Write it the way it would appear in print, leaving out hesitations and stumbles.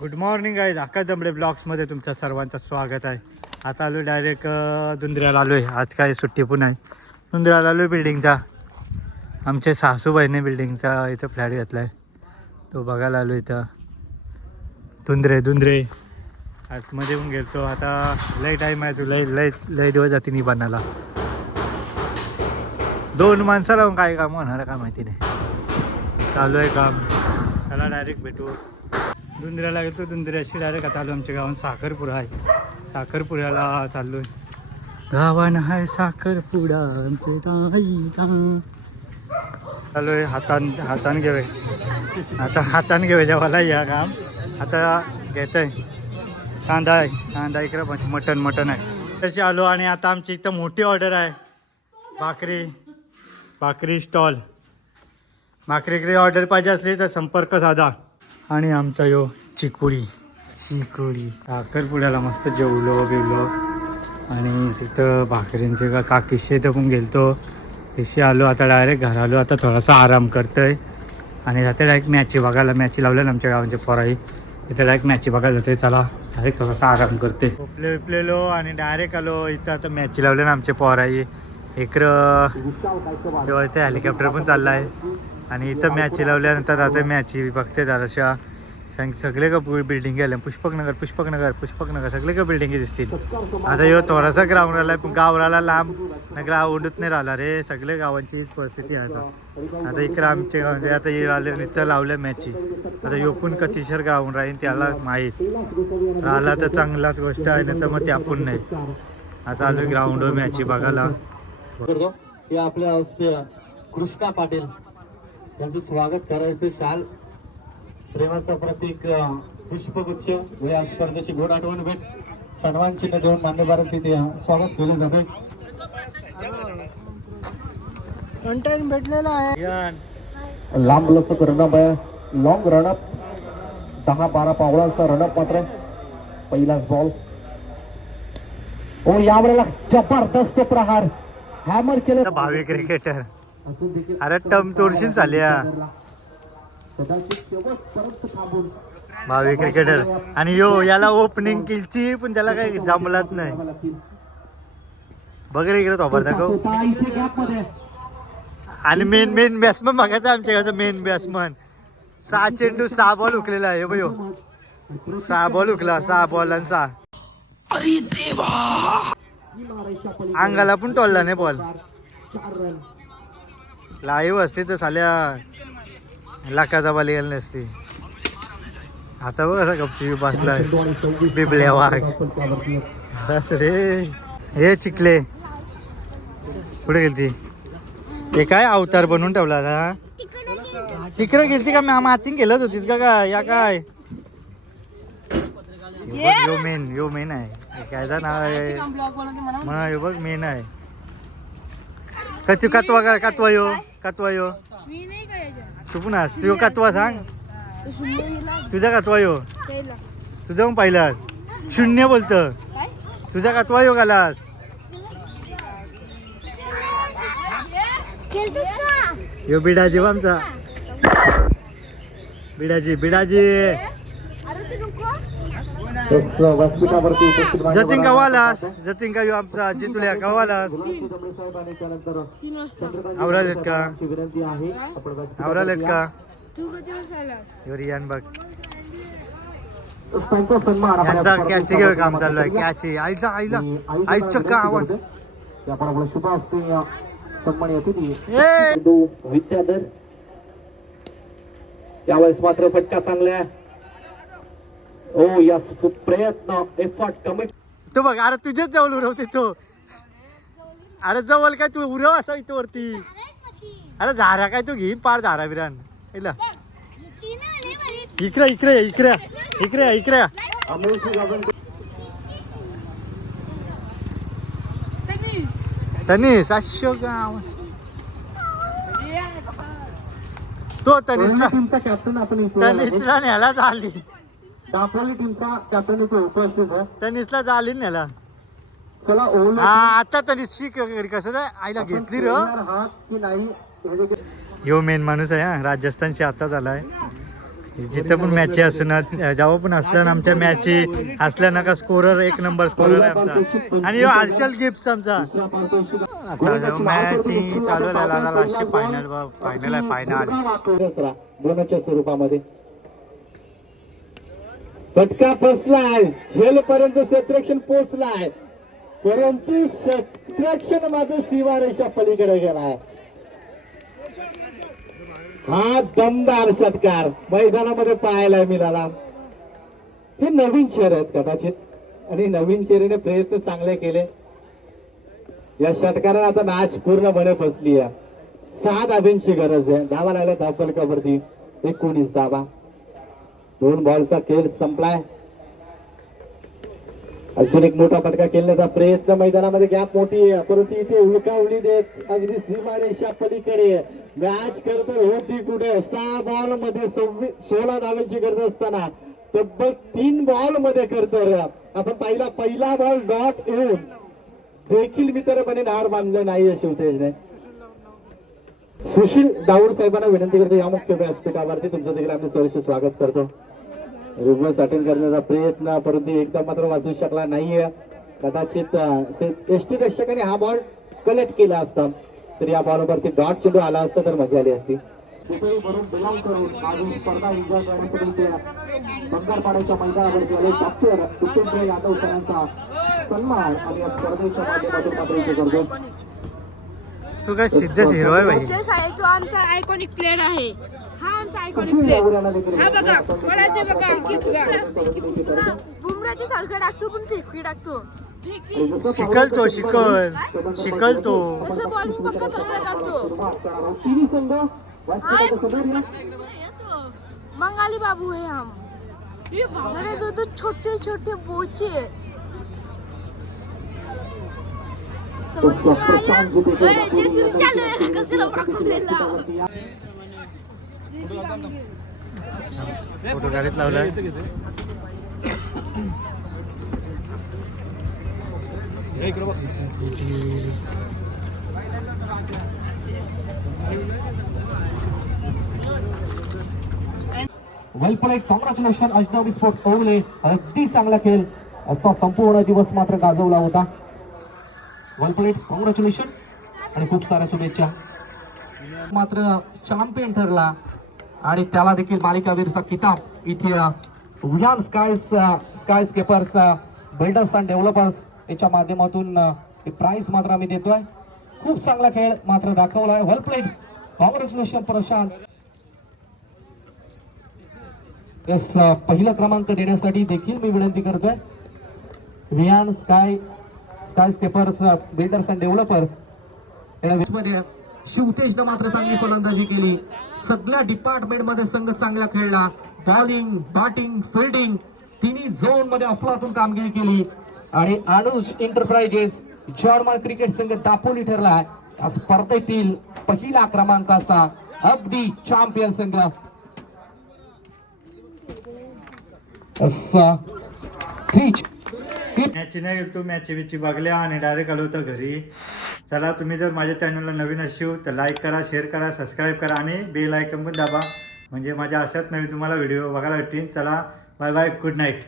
Good morning guys, आकाश दमडे ब्लॉग्समध्ये तुमचं सर्वांचं स्वागत आहे. आता आलो डायरेक्ट दुंदऱ्याला आलो आहे. आज काय सुट्टी पण आहे. दुंदऱ्याला आलो आहे बिल्डिंगचा. आमचे सासूबाईने बिल्डिंगचा इथं फ्लॅट घेतला आहे, तो बघायला आलो इथं. दुंदरे आतमध्ये येऊन गेलो. आता लय टाईम आहे, तू लय लय लय दिवस जाते निबाणाला. 2 माणसं लावून काय काम होणार काय माहिती नाही. चालू आहे काम. त्याला डायरेक्ट भेटू. दुंदऱ्याला गेलो. दुंदऱ्याशी डायरेक्ट आता आलो. आमच्या गावात साखरपुडा आहे. साखरपुड्याला चाललो आहे. गावान आहे साखरपुडा चालू आहे. हातान घेवे. आता हातान घेवे जेवायला या काम. आता घेत आहे. कांदा इकडं मटन आहे. तशी आलो आणि आता आमची इथं मोठी ऑर्डर आहे. भाकरी स्टॉल. भाकरी ऑर्डर पाहिजे असली तर संपर्क साधा. आणि आमचा यो चिकोळी साखरपुड्याला मस्त जेवलो बिवलो आणि तिथं भाकरींचे काकीशी इथं पण गेलतो. तिशी आलो. आता डायरेक्ट घर आलो. आता थोडासा आराम करतोय आणि आता डायरेक्ट मॅची बघायला. मॅची लावल्या ना आमच्या गावांच्या पोराई. इथं डायरेक्ट मॅची बघायला जाते. चला डायरेक्ट थोडासा आराम करते. उपलेलो आणि डायरेक्ट आलो. इथं आता मॅची लावल्या ना आमच्या पोराई. इकडं इथे हेलिकॉप्टर पण चालला आहे आणि इथं मॅची लावल्यानंतर आता मॅची बघते जराशा. सगळे का बिल्डिंग गेल्या. पुष्पकनगर सगळे का बिल्डिंगी दिसतील. आता यो थोडासा ग्राउंड राहिला पण गावराला लांब ग्राउंडच नाही राहिला रे. सगळे गावांची परिस्थिती आहे आता इकडं आमच्या गावामध्ये आता हे आले इथं लावल्या मॅची. आता यो पण कतिशर ग्राउंड राहील त्याला माहीत राहिला तर चांगलाच गोष्ट आहे, ना तर मग ते आपण नाही. आता आलो ग्राउंडवर मॅची बघायला. हे आपल्या कृष्णा पाटील यांचं स्वागत करायचं. शाल प्रेमाचं प्रतीक पुष्पगुच्छ या स्पर्धेची गोड आठवण भेट सन्मान चिन्ह देऊन मान्यवरांचे ते स्वागत केले जाते. भेटलेला आहे. लांब लचक रनअप आहे. लॉंग रनअप 10-12 पावलांचा रनअप. मात्र पहिलाच बॉल. ओ यावेळेला जबरदस्त प्रहार हॅमर केलं. भावी क्रिकेटर अरे टम तोडशील चालल्या. भावी क्रिकेटर आणि याला ओपनिंग केली पण त्याला काही जमलाच नाही. बघ रे इकडे तो दाखव. आणि मेन बॅट्समन बघायचा आमच्या गावचा मेन बॅट्समन. 6 चेंडू 6 बॉल उकलेला आहे. बघ 6 बॉल उकला. 6 बॉल आणि 6. अरे देवा, अंगाला पण टोलला नाही बॉल. लाईव्ह असते तर साल्या लाखाचा बाली गेली नसती. आता बघ असा गपची बसलाय बिबल्या वाघ. बस रे. हे चिकले कुठे गेलती? ते काय अवतार बनवून ठेवला ना. तिकडे गेलती का? मातीन गेलत होतीस का या काय? यो मेन आहे. कायदा नाव आहे म्हणा. यो बघ मेन आहे. कतवा यो तू पण आज तू कतवा सांग. तुझा कतवा यो तुझा पण पाहिला 0 बोलत. तुझा कतवा यो घालास. यो बिडाजी आमचा बिडाजी जतीन का वालास. जतीन का यो आमचा जितुल्या का वालास. आवरालेत का रियान बघ. यांचा कॅच घेऊ काम चालू आहे. कॅच आईला आईचं का आवाज. शुभ असते सन्मान विद्याधर. त्यावेळेस मात्र फटका चांगल्या. ओ यस खूप प्रयत्न एफर्ट कमिट. तो बघ अरे तुझ्याच जवळ उरवते तो. अरे जवळ काय तू उरव असा इथं वरती. अरे झारा काय तू घे पार झारा विरान. इकडे तनीस अशो गाव. तो तनीसला कॅप्टन आपण तनीसला न्यायला झाली. दापोली टीमचा कॅप्टन इथे उपस्थित आहे. तनीसला झाली न्यायला. चला आता तनीसची कसं आईला घेतली र. हात की नाही यो मेन माणूस आहे. राजस्थानची आता झालाय. जिथं पण मॅची असणार जेव्हा पण असतात आमच्या मॅची असल्या ना का स्कोरर एक नंबर स्कोरर आहे आमचा. आणि ह्यो हर्षल गिफ्ट आमचा. आता मॅच चालू झाला आता लास्टची फायनल आहे फायनल. बोनसच्या स्वरूपामध्ये फटका फसलाय, झेल पर्यंत क्षेत्ररक्षण पोहोचलाय, परंतु क्षेत्ररक्षण मात्र सीमारेषा पलीकडे गेलाय. हा दमदार षटकार मैदानामध्ये पाहायला मिळाला. हे नवीन शहर आहेत कदाचित आणि नवीन शहरीने प्रयत्न चांगले केले. या षटकाराने आता मॅच पूर्णपणे फसली आहे. 6 धाब्यांची गरज आहे. धावा लागल्या धावफलकावरती 19 धावा. 2 बॉलचा खेळ संपलाय. अजून एक मोठा फटका खेळण्याचा प्रयत्न मैदानामध्ये गॅप मोठी आहे, परंतु इथे उलकावली देत अगदी सीमारेषा पलीकडे मॅच करत होती कुठे. 6 बॉल मध्ये 16 धावांची गरज असताना तब्बल 3 बॉल मध्ये करतो. आपण पहिला बॉल डॉट येऊन देखील मित्रपणे नार बांधलं नाही शिवतेजने. सुशील दाऊड साहेबांना विनंती करतो या मुख्य व्यासपीठावरती तुमचं देखील आम्ही सहर्ष स्वागत करतो. रिव्हर्स अटेंड करण्याचा प्रयत्न परंतु एकदा मात्र वाचू शकला नाहीये. कदाचित एसटी रक्षकाने हा बॉल कलेक्ट केला असता तर या बॉलवरती डॉट चेंडू आला असता तर मजा आली असती. बिलॉंग करून स्पर्धा एन्जॉय करण्यासाठी बंगारपाड्याच्या मैदानावरती आले डॉक्टर उपेंद्र यादव सरांचा सन्मान आणि या स्पर्धेच्या माध्यमातून मात्र इथे करतो. तू काय सिद्धेश हिरो आहे भाई. सिद्धेश आहे तो आमचा आयकॉनिक प्लेअर आहे. हा आमचा आयकॉनिक प्लेअर. हा बघा बळाचे बघा कितना बुमराचे सारखं टाकतो पण फेकवी टाकतो. शिकल तो असं बॉलिंग पक्का चांगला काढतो. बंगाली बाबू है हम. अरे दो छोटे छोटे बोचे फोटो गाडीत लावलाय. वेल प्लेड, कॉंग्रॅच्युलेशन अजनबी स्पोर्ट्स ओवले. अगदी चांगला खेळ असा संपूर्ण दिवस मात्र गाजवला होता. वेल प्लेड, कॉंग्रॅच्युलेशन आणि खूप साऱ्या शुभेच्छा. मात्र चॅम्पियन ठरला आणि त्याला देखील मालिकावीरचा किताब इथे Vihan skyscrapers builders and developers याच्या माध्यमातून प्राइज मात्र आम्ही देतोय. खूप चांगला खेळ मात्र दाखवलाय. Well played, congratulation Prashant. पहिला क्रमांक देण्यासाठी देखील मी विनंती करतोय Vihan skyscrapers builders and developers मध्ये. शिवतेजनं मात्र चांगली फलंदाजी केली. सगळ्या डिपार्टमेंट मध्ये संघ चांगला खेळला. बॉलिंग, बॅटिंग, फिल्डिंग तिन्ही झोन मध्ये अफलातून कामगिरी केली आणि अनुज एंटरप्राइजेस जर्मन क्रिकेट संघ दापोली ठरला या स्पर्धेतील पहिला क्रमांकाचा अगदी चॅम्पियन संघ. मॅची नाही गेलो, मॅची बिची बघल्या आणि डायरेक्ट आलो होतो घरी. चला तुम्ही जर माझ्या चॅनलला नवीन असाल तर लाईक करा, शेअर करा, सबस्क्राईब करा आणि बेल आयकॉन पण दाबा म्हणजे माझ्या अशाच नवीन तुम्हाला व्हिडिओ बघायला भेटतील. चला बाय बाय, गुड नाईट.